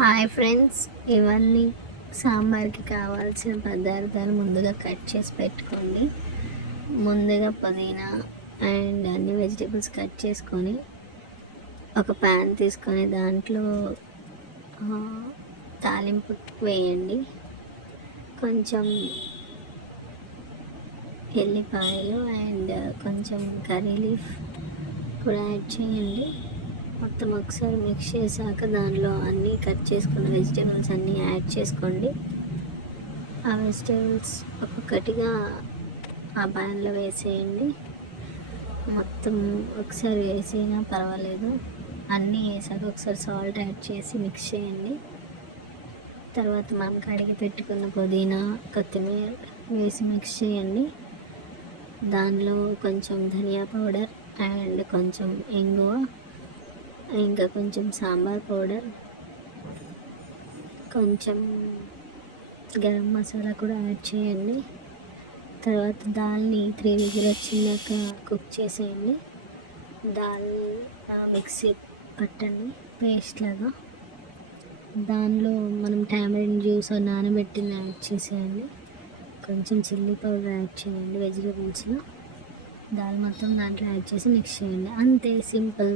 Hi friends, ఇవన్నీ సాంబార్కి కావాల్సిన పదార్థాలు ముందుగా కట్ చేసి పెట్టుకోండి. ముందుగా పుదీనా అండ్ అన్ని వెజిటేబుల్స్ కట్ చేసుకొని ఒక ప్యాన్ తీసుకొని దాంట్లో తాలింపు వేయండి. కొంచెం ఎల్లిపాయలు అండ్ కొంచెం కర్రీ లీఫ్ కూడా యాడ్ చేయండి. మొత్తం ఒకసారి మిక్స్ చేశాక దానిలో అన్నీ కట్ చేసుకున్న వెజిటేబుల్స్ అన్నీ యాడ్ చేసుకోండి. ఆ వెజిటేబుల్స్ ఒక్కొక్కటిగా ఆ ప్యాన్లో వేసేయండి. మొత్తం ఒకసారి వేసినా పర్వాలేదు. అన్నీ వేసాక ఒకసారి సాల్ట్ యాడ్ చేసి మిక్స్ చేయండి. తర్వాత మనం కడిగి పెట్టుకున్న పుదీనా, కొత్తిమీర వేసి మిక్స్ చేయండి. దానిలో కొంచెం ధనియా పౌడర్ అండ్ కొంచెం ఇంగువ, ఇంకా కొంచెం సాంబార్ పౌడర్, కొంచెం గరం మసాలా కూడా యాడ్ చేయండి. తర్వాత దాల్ని 3 విజిల్ వచ్చినాక కుక్ చేసేయండి. దాల్ మిక్సీ పట్టండి పేస్ట్ లాగా. దానిలో మనం టామరిన్ జ్యూస్ నానబెట్టింది యాడ్ చేసేయండి. కొంచెం చిల్లీ పౌడర్ యాడ్ చేయండి. వెజిటేబుల్స్లో దాల్ మొత్తం దాంట్లో యాడ్ చేసి మిక్స్ చేయండి. అంతే, సింపుల్.